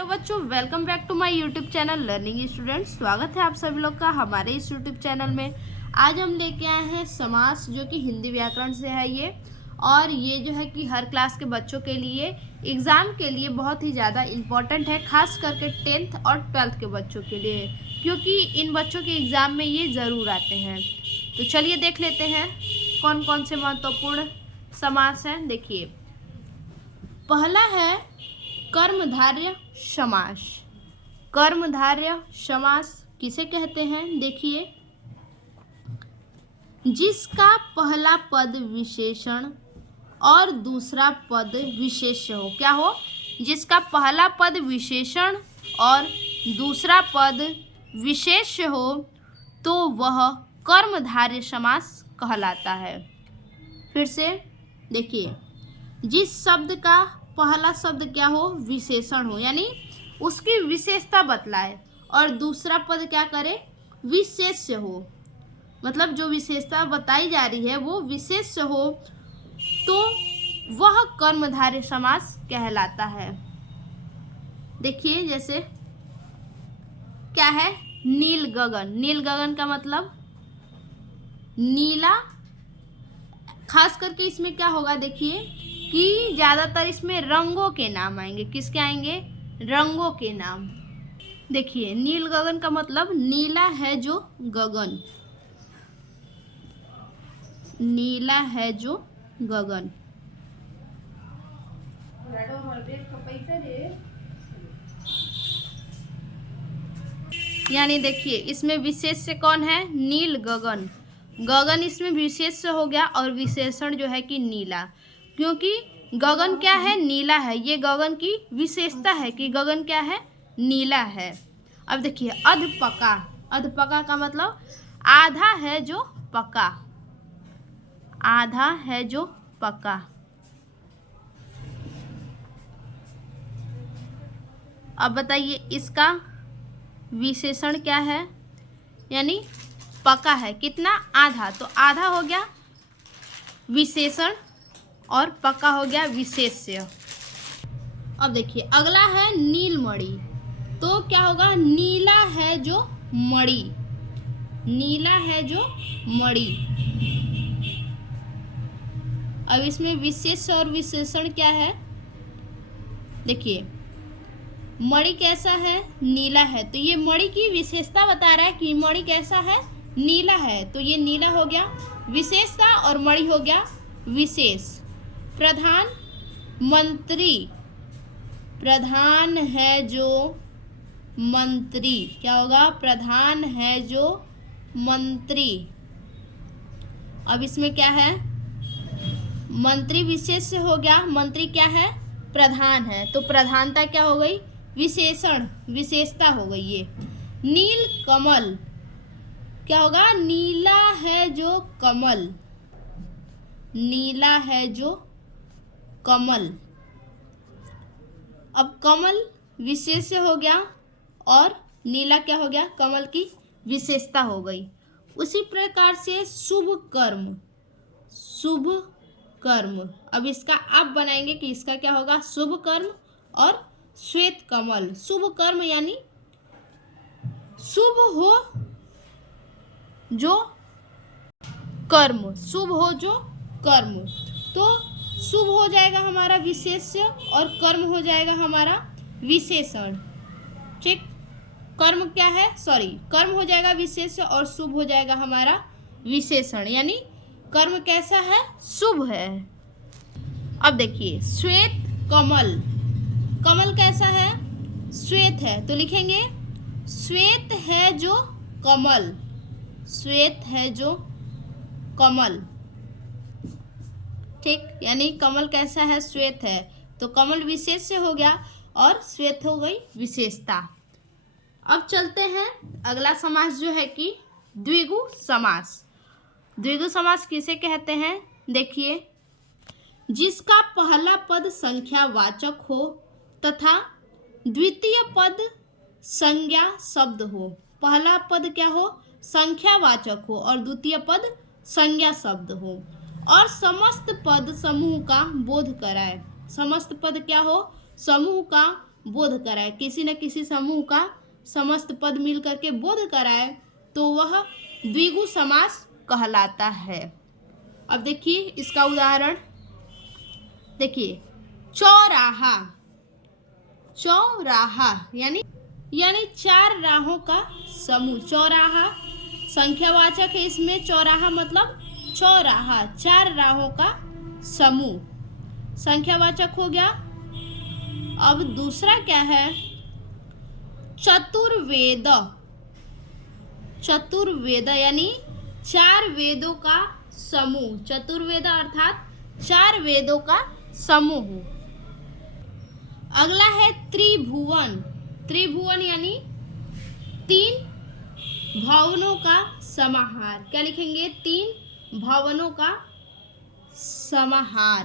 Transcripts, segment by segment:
Hello बच्चों, welcome back to my YouTube channel learning students. स्वागत है आप सभी लोग का हमारे इस यूट्यूब चैनल में। आज हम लेके आए हैं समास, जो कि हिंदी व्याकरण से है ये। और ये जो है कि हर क्लास के बच्चों के लिए एग्ज़ाम के लिए बहुत ही ज़्यादा इम्पॉर्टेंट है, खास करके 10th और 12th के बच्चों के लिए, क्योंकि इन बच्चों के एग्ज़ाम में ये ज़रूर आते हैं। तो चलिए देख लेते हैं कौन कौन से महत्वपूर्ण समास हैं। देखिए, पहला है कर्मधारय समास। कर्मधारय समास किसे कहते हैं? देखिए, जिसका पहला पद विशेषण और दूसरा पद विशेष्य हो। क्या हो? जिसका पहला पद विशेषण और दूसरा पद विशेष्य हो तो वह कर्मधारय समास कहलाता है। फिर से देखिए, जिस शब्द का पहला शब्द क्या हो? विशेषण हो, यानी उसकी विशेषता बतलाए, और दूसरा पद क्या करे? विशेष्य हो, मतलब जो विशेषता बताई जा रही है वो विशेष्य हो, तो वह कर्मधारय समास कहलाता है। देखिए, जैसे क्या है? नील गगन। नील गगन का मतलब नीला, खास करके इसमें क्या होगा? देखिए कि ज़्यादातर इसमें रंगों के नाम आएंगे। किसके आएंगे? रंगों के नाम। देखिए, नील गगन का मतलब नीला है जो गगन, नीला है जो गगन। यानी देखिए, इसमें विशेष्य कौन है? नील गगन। गगन इसमें विशेष्य हो गया, और विशेषण जो है कि नीला, क्योंकि गगन क्या है? नीला है। ये गगन की विशेषता है कि गगन क्या है? नीला है। अब देखिए, अधपका। अधपका का मतलब आधा है जो पका, आधा है जो पका। अब बताइए, इसका विशेषण क्या है? यानी पका है कितना? आधा, तो आधा हो गया विशेषण और पका हो गया विशेष्य। अब देखिए, अगला है नीलमणि। तो क्या होगा? नीला है जो मणि, नीला है जो मणि। अब इसमें विशेष्य और विशेषण क्या है? देखिए, मणि कैसा है? नीला है, तो ये मणि की विशेषता बता रहा है कि मणि कैसा है? नीला है, तो ये नीला हो गया विशेषता, और मणि हो गया विशेष। प्रधान मंत्री, प्रधान है जो मंत्री। क्या होगा? प्रधान है जो मंत्री। अब इसमें क्या है? मंत्री विशेष हो गया, मंत्री क्या है? प्रधान है, तो प्रधानता क्या हो गई? विशेषण, विशेषता हो गई ये। नील कमल, क्या होगा? नीला है जो कमल, नीला है जो कमल। अब कमल विशेष्य हो गया, और नीला क्या हो गया? कमल की विशेषता हो गई। उसी प्रकार से शुभ कर्म, शुभ कर्म। अब इसका आप बनाएंगे कि इसका क्या होगा? शुभ कर्म और श्वेत कमल। शुभ कर्म यानी शुभ हो जो कर्म, शुभ हो जो कर्म, तो शुभ हो जाएगा हमारा विशेष्य और कर्म हो जाएगा हमारा विशेषण। ठीक, कर्म क्या है? सॉरी, कर्म हो जाएगा विशेष्य और शुभ हो जाएगा हमारा विशेषण। यानी कर्म कैसा है? शुभ है। अब देखिए, श्वेत कमल। कमल कैसा है? श्वेत है, तो लिखेंगे श्वेत है जो कमल, श्वेत है जो कमल। ठीक, यानी कमल कैसा है? श्वेत है, तो कमल विशेष्य हो गया और श्वेत हो गई विशेषता। अब चलते हैं अगला समास जो है कि द्विगु समास। द्विगु समास किसे कहते हैं? देखिए, जिसका पहला पद संख्यावाचक हो तथा द्वितीय पद संज्ञा शब्द हो। पहला पद क्या हो? संख्यावाचक हो, और द्वितीय पद संज्ञा शब्द हो, और समस्त पद समूह का बोध कराए। समस्त पद क्या हो? समूह का बोध कराए, किसी न किसी समूह का समस्त पद मिल करके बोध कराए तो वह द्विगु समास कहलाता है। अब देखिए इसका उदाहरण, देखिए चौराहा, चौराहा यानी 4 राहों का समूह। चौराहा संख्यावाचक है, इसमें चौराहा मतलब चौराहा 4 राहों का समूह संख्यावाचक हो गया। अब दूसरा क्या है, चतुर्वेद, चतुर्वेद यानी 4 वेदों का समूह। चतुर्वेद अर्थात 4 वेदों का समूह। अगला है त्रिभुवन, त्रिभुवन यानी 3 भवनों का समाहार। क्या लिखेंगे, 3 भवनों का समाहार।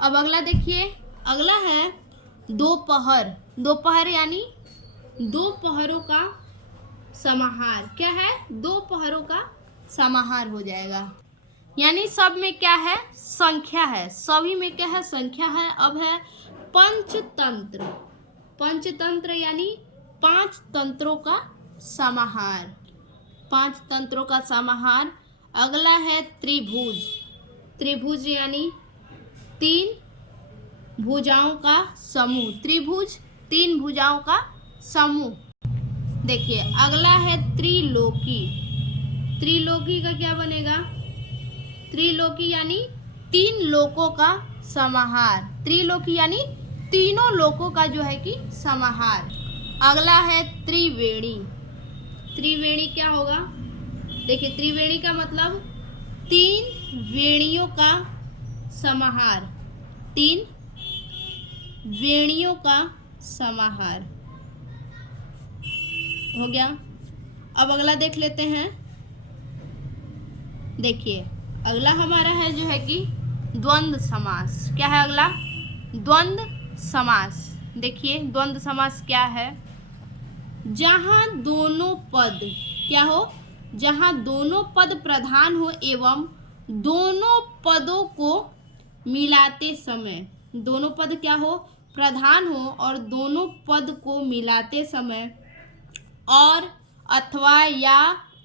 अब अगला देखिए, अगला है दोपहर, दोपहर यानी 2 पहरों का समाहार। क्या है, 2 पहरों का समाहार हो जाएगा। यानी सब में क्या है, संख्या है, सभी में क्या है, संख्या है। अब है पंचतंत्र, पंचतंत्र यानी 5 तंत्रों का समाहार, 5 तंत्रों का समाहार। अगला है त्रिभुज, त्रिभुज यानी 3 भुजाओं का समूह। त्रिभुज 3 भुजाओं का समूह। देखिए अगला है त्रिलोकी, त्रिलोकी का क्या बनेगा, त्रिलोकी यानी 3 लोकों का समाहार। त्रिलोकी यानी तीनों लोकों का जो है कि समाहार। अगला है त्रिवेणी, त्रिवेणी क्या होगा, देखिए त्रिवेणी का मतलब 3 वेणियों का समाहार, 3 वेणियों का समाहार हो गया। अब अगला देख लेते हैं। देखिए अगला हमारा है जो है कि द्वंद्व समास। क्या है अगला, द्वंद्व समास। देखिए द्वंद्व समास क्या है, जहां दोनों पद क्या हो, जहां दोनों पद प्रधान हो एवं दोनों पदों को मिलाते समय, दोनों पद क्या हो, प्रधान हो और दोनों पद को मिलाते समय और अथवा या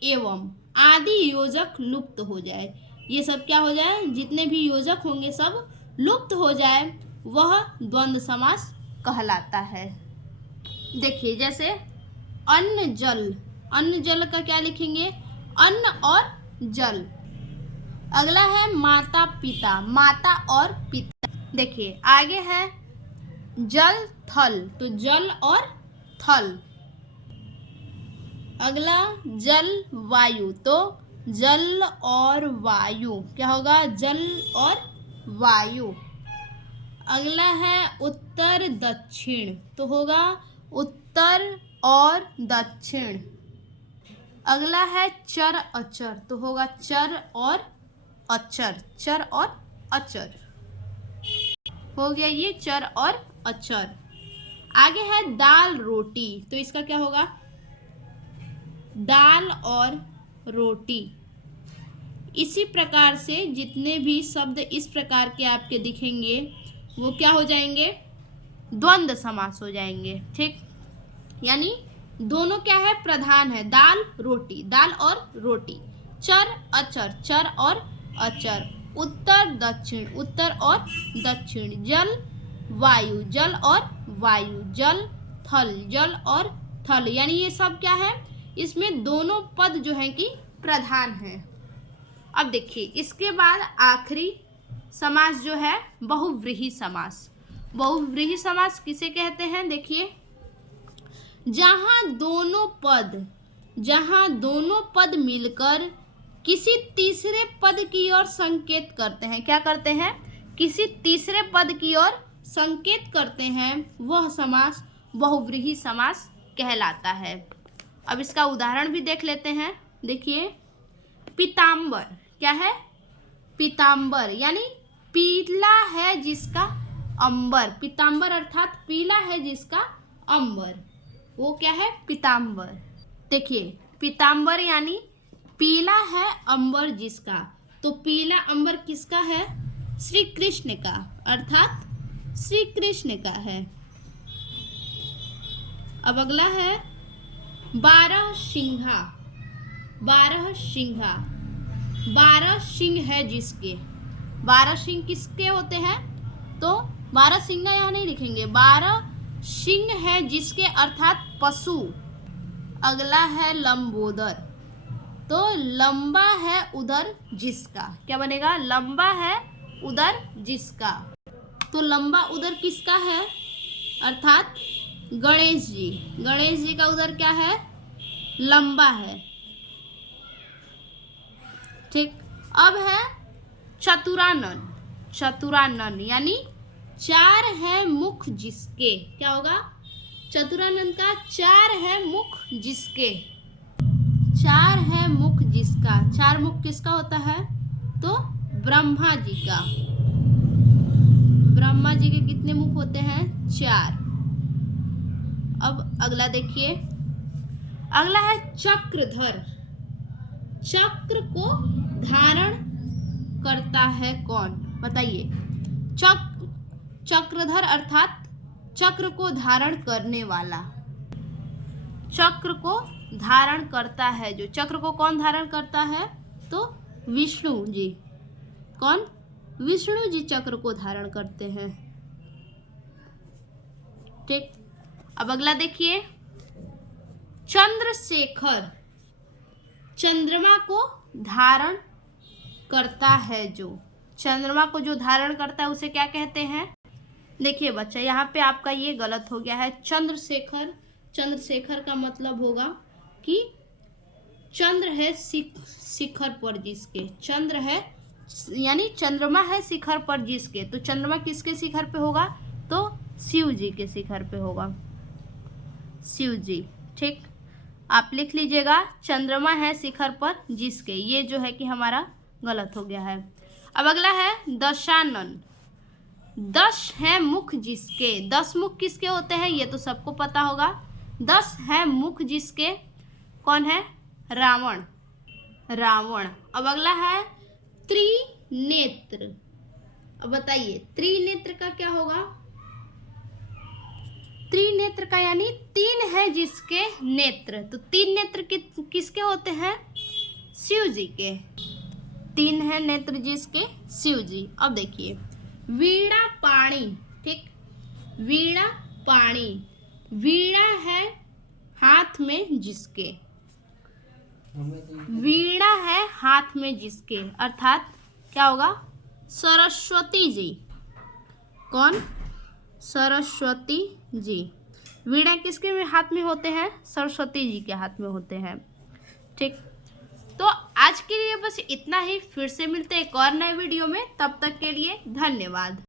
एवं आदि योजक लुप्त हो जाए। ये सब क्या हो जाए, जितने भी योजक होंगे सब लुप्त हो जाए, वह द्वंद्व समास कहलाता है। देखिए जैसे अन्न जल, अन्न जल का क्या लिखेंगे, अन्न और जल। अगला है माता पिता, माता और पिता। देखिए आगे है जल थल, तो जल और थल। अगला जल वायु, तो जल और वायु क्या होगा, जल और वायु। अगला है उत्तर दक्षिण, तो होगा उत्तर और दक्षिण। अगला है चर अचर, तो होगा चर और अचर, चर और अचर हो गया ये चर और अचर। आगे है दाल रोटी, तो इसका क्या होगा, दाल और रोटी। इसी प्रकार से जितने भी शब्द इस प्रकार के आपके दिखेंगे वो क्या हो जाएंगे, द्वंद्व समास हो जाएंगे। ठीक, यानी दोनों क्या है, प्रधान है, दाल रोटी, दाल और रोटी। चर अचर, चर और अचर। उत्तर दक्षिण, उत्तर और दक्षिण। जल वायु, जल और वायु। जल थल, जल और थल। यानी ये सब क्या है, इसमें दोनों पद जो है कि प्रधान है। अब देखिए इसके बाद आखिरी समास जो है बहुव्रीहि समास। बहुव्रीहि समास किसे कहते हैं, देखिए जहां दोनों पद मिलकर किसी तीसरे पद की ओर संकेत करते हैं। क्या करते हैं, किसी तीसरे पद की ओर संकेत करते हैं, वह समास बहुव्रीहि समास कहलाता है। अब इसका उदाहरण भी देख लेते हैं। देखिए पीताम्बर, क्या है, पीताम्बर यानी पीला है जिसका अंबर। पीताम्बर अर्थात पीला है जिसका अंबर, वो क्या है, पीताम्बर। देखिए पीताम्बर यानी पीला है अंबर जिसका, तो पीला अंबर किसका है, श्री कृष्ण का, अर्थात श्री कृष्ण का है। अब अगला है बारहसिंघा। बारहसिंघा, 12 सिंह है जिसके। 12 सिंह किसके होते हैं? तो 12 सिंघा यहाँ नहीं लिखेंगे, 12 सिंह है जिसके अर्थात पशु। अगला है लंबोदर। तो लंबा है उधर जिसका, क्या बनेगा? लंबा है उधर जिसका। तो लंबा उधर किसका है? अर्थात गणेश जी। गणेश जी का उधर क्या है? लंबा है। ठीक। अब है चतुरानन। चतुरानन यानी 4 है मुख जिसके। क्या होगा? चतुरानन का 4 है मुख जिसके। 4 है मुख जिसका। 4 मुख किसका होता है? तो ब्रह्मा जी का। ब्रह्मा जी के कितने मुख होते हैं? 4। अब अगला देखिए, अगला है चक्रधर। चक्र को धारण करता है कौन? बताइए। चक्रधर अर्थात चक्र को धारण करने वाला। चक्र को धारण करता है जो। चक्र को कौन धारण करता है? तो विष्णु जी। कौन? विष्णु जी चक्र को धारण करते हैं। ठीक। अब अगला देखिए, चंद्रशेखर। चंद्रमा को धारण करता है जो। चंद्रमा को जो धारण करता है उसे क्या कहते हैं? देखिए बच्चा, यहाँ पे आपका ये गलत हो गया है। चंद्रशेखर, चंद्रशेखर का मतलब होगा कि चंद्र है शिखर पर जिसके। चंद्र है यानी चंद्रमा है शिखर पर जिसके। तो चंद्रमा किसके शिखर पे होगा? तो शिव जी के शिखर पे होगा। शिव जी। ठीक, आप लिख लीजिएगा, चंद्रमा है शिखर पर जिसके। ये जो है कि हमारा गलत हो गया है। अब अगला है दशानन। 10 है मुख जिसके। 10 मुख किसके होते हैं? ये तो सबको पता होगा। 10 है मुख जिसके। कौन है? रावण। रावण। अब अगला है त्रिनेत्र। अब बताइए त्रिनेत्र का क्या होगा? त्रिनेत्र का यानी 3 है जिसके नेत्र। तो 3 नेत्र किसके होते हैं? शिव जी के। 3 है नेत्र जिसके, शिव जी। अब देखिए, वीणा पाणी। ठीक, वीणा पाणी। वीणा है हाथ में जिसके। वीणा है हाथ में जिसके अर्थात क्या होगा? सरस्वती जी। कौन? सरस्वती जी। वीणा किसके हाथ में होते हैं? सरस्वती जी के हाथ में होते हैं। ठीक, तो आज के लिए बस इतना ही। फिर से मिलते हैं एक और नए वीडियो में। तब तक के लिए धन्यवाद।